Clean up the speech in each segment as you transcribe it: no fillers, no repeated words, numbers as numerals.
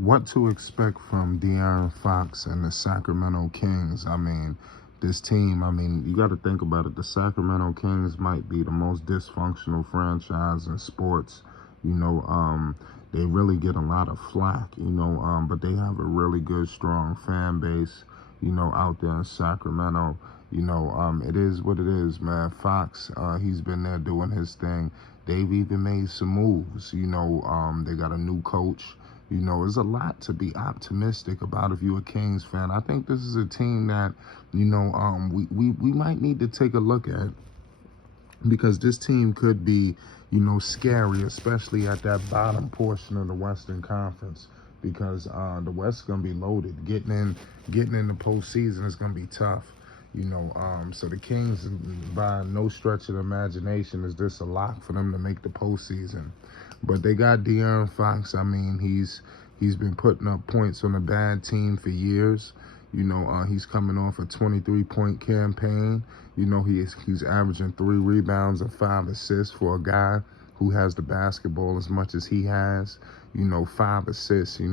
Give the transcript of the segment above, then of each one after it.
what to expect from De'Aaron Fox and the Sacramento Kings. I mean, this team, you got to think about it. The Sacramento Kings might be the most dysfunctional franchise in sports. They really get a lot of flack, but they have a really good, strong fan base, out there in Sacramento. It is what it is, man. Fox, he's been there doing his thing. They've even made some moves. They got a new coach. There's a lot to be optimistic about if you're a Kings fan. I think this is a team that, we might need to take a look at, because this team could be, scary, especially at that bottom portion of the Western Conference, because the West is going to be loaded. Getting in the postseason is going to be tough. So the Kings, by no stretch of the imagination, is this a lock for them to make the postseason. But they got De'Aaron Fox. He's been putting up points on a bad team for years. He's coming off a 23-point campaign. He's averaging 3 rebounds and 5 assists for a guy who has the basketball as much as he has. 5 assists. He's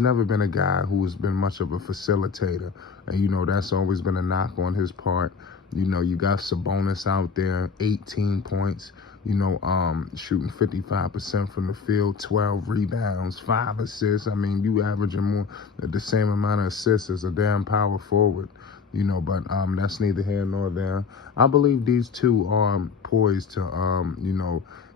never been a guy who's been much of a facilitator, and that's always been a knock on his part. You got Sabonis out there, 18 points. Shooting 55% from the field, 12 rebounds, 5 assists. You averaging the same amount of assists as a damn power forward. But that's neither here nor there. I believe these two are poised to,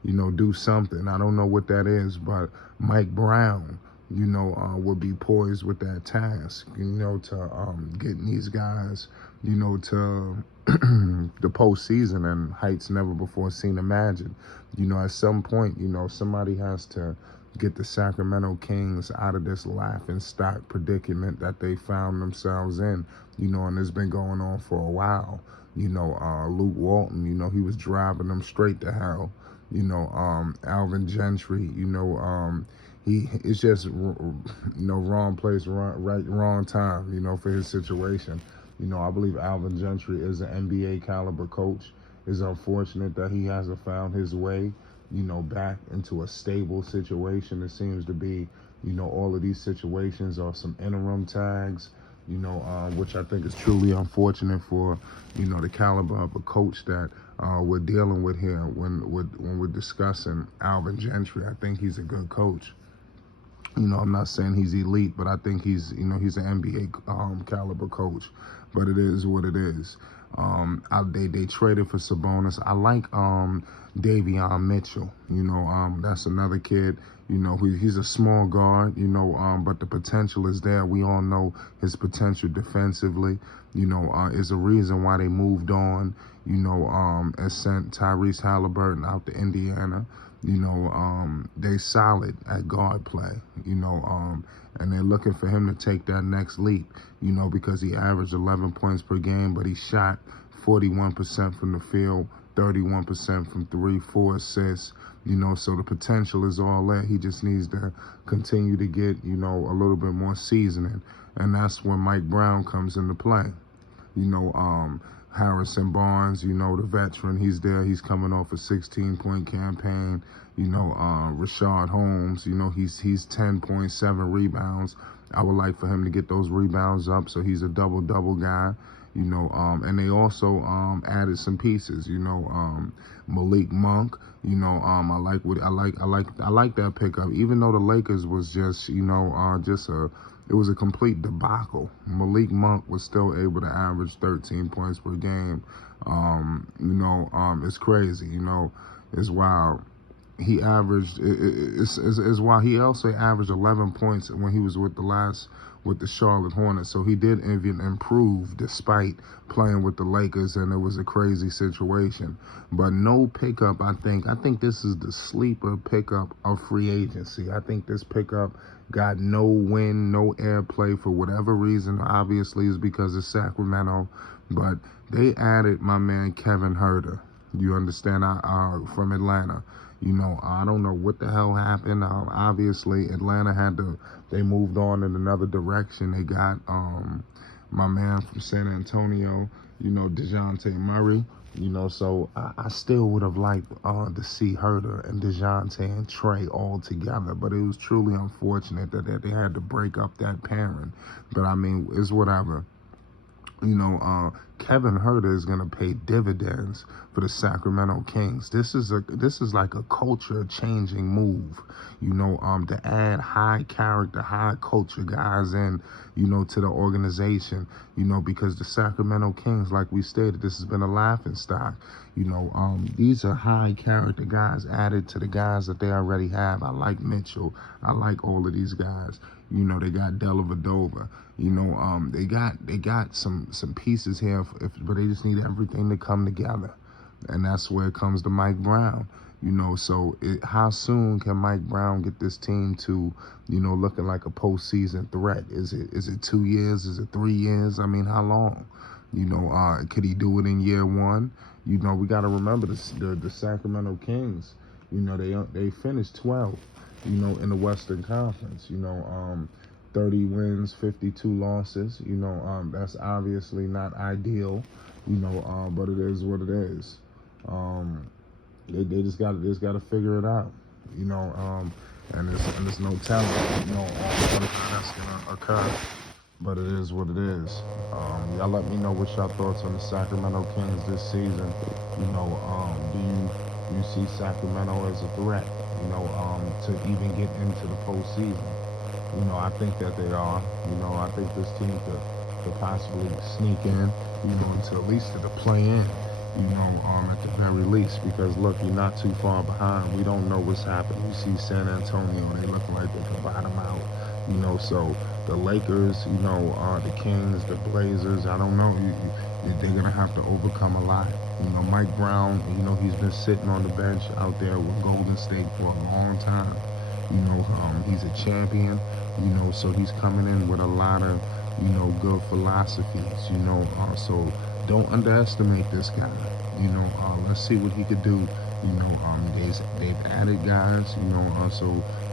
do something. I don't know what that is, but Mike Brown, will be poised with that task, to getting these guys, to the postseason and heights never before seen imagined. At some point, somebody has to get the Sacramento Kings out of this laughing stock predicament that they found themselves in, and it's been going on for a while. Luke Walton, he was driving them straight to hell. Alvin Gentry, it's just, wrong place, wrong time, for his situation. I believe Alvin Gentry is an NBA caliber coach. It's unfortunate that he hasn't found his way, back into a stable situation. It seems to be, all of these situations are some interim tags, which I think is truly unfortunate for, the caliber of a coach that we're dealing with here when we're discussing Alvin Gentry. I think he's a good coach. I'm not saying he's elite, but I think he's an NBA caliber coach. But it is what it is. They traded for Sabonis. I like Davion Mitchell. That's another kid. He's a small guard. But the potential is there. We all know his potential defensively. Is a reason why they moved on. And sent Tyrese Halliburton out to Indiana. They solid at guard play, and they're looking for him to take that next leap, because he averaged 11 points per game, but he shot 41% from the field, 31% from 3, 4 assists, so the potential is all there. He just needs to continue to get, a little bit more seasoning, and that's when Mike Brown comes into play. Harrison Barnes, the veteran, he's there. He's coming off a 16-point campaign. Rashad Holmes, he's 10.7 rebounds. I would like for him to get those rebounds up, so he's a double-double guy. And they also added some pieces. Malik Monk. I like that pickup. Even though the Lakers was just, it was a complete debacle. Malik Monk was still able to average 13 points per game. It's crazy. It's wild. He averaged, it's wild. He also averaged 11 points when he was with the Charlotte Hornets. So he did even improve despite playing with the Lakers, and it was a crazy situation. But no pickup, I think. I think this is the sleeper pickup of free agency. I think this pickup got no win, no airplay for whatever reason. Obviously, it's because of Sacramento. But they added my man Kevin Huerter. You understand? From Atlanta. I don't know what the hell happened. Obviously, Atlanta they moved on in another direction. They got my man from San Antonio, DeJounte Murray. You know, so I still would have liked to see Herter and DeJounte and Trey all together, but it was truly unfortunate that they had to break up that pairing. But I mean, it's whatever. You know, Kevin Herter is going to pay dividends for the Sacramento Kings. This is like a culture changing move. You know, to add high character, high culture guys in, you know, to the organization. You know, because the Sacramento Kings, like we stated, this has been a laughing stock. You know, these are high character guys added to the guys that they already have. I like Mitchell. I like all of these guys. You know, they got Dellavedova. You know, they got some pieces here, but they just need everything to come together, and that's where it comes to Mike Brown. You know, so how soon can Mike Brown get this team to, you know, looking like a postseason threat? Is it 2 years? Is it 3 years? I mean, how long? You know, could he do it in year one? You know, we got to remember the Sacramento Kings. You know, they finished 12th. You know, in the Western Conference. You know, 30 wins, 52 losses. You know, that's obviously not ideal. You know, but it is what it is. They just got to figure it out. You know, and there's no telling. You know, when that's gonna occur. But it is what it is. Y'all let me know what y'all thoughts on the Sacramento Kings this season. You know, do you see Sacramento as a threat? You know, to even get into the postseason. You know, I think that they are. You know, I think this team could possibly sneak in. You know, into at least to the play-in. You know, at the very least, because look, you're not too far behind. We don't know what's happening. You see San Antonio, they look like they can bottom out. You know, so the Lakers, you know, the Kings, the Blazers, I don't know. They're going to have to overcome a lot. You know, Mike Brown, you know, he's been sitting on the bench out there with Golden State for a long time. You know, he's a champion, you know, so he's coming in with a lot of, you know, good philosophies, you know, so don't underestimate this guy. You know, let's see what he could do. You know, they've added guys, you know, so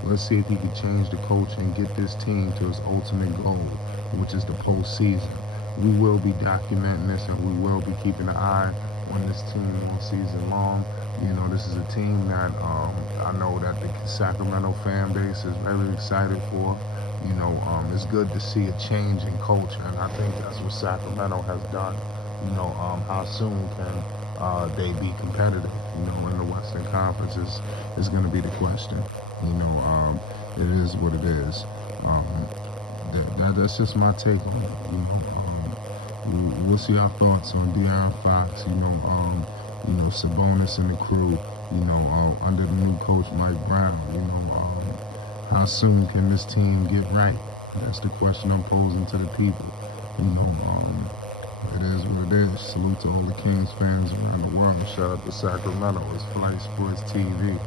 let's see if he can change the coach and get this team to its ultimate goal, which is the postseason. We will be documenting this, and we will be keeping an eye on this team all season long. You know, this is a team that I know that the Sacramento fan base is very excited for. You know, it's good to see a change in culture, and I think that's what Sacramento has done. You know, how soon can they be competitive? You know, in the Western Conference is going to be the question. You know, it is what it is. That's just my take on it. You know, we'll see our thoughts on De'Aaron Fox. You know, Sabonis and the crew. You know, under the new coach Mike Brown. You know, how soon can this team get right? That's the question I'm posing to the people. You know, it is what it is. Salute to all the Kings fans around the world. Shout out to Sacramento. It's Flight Sports TV.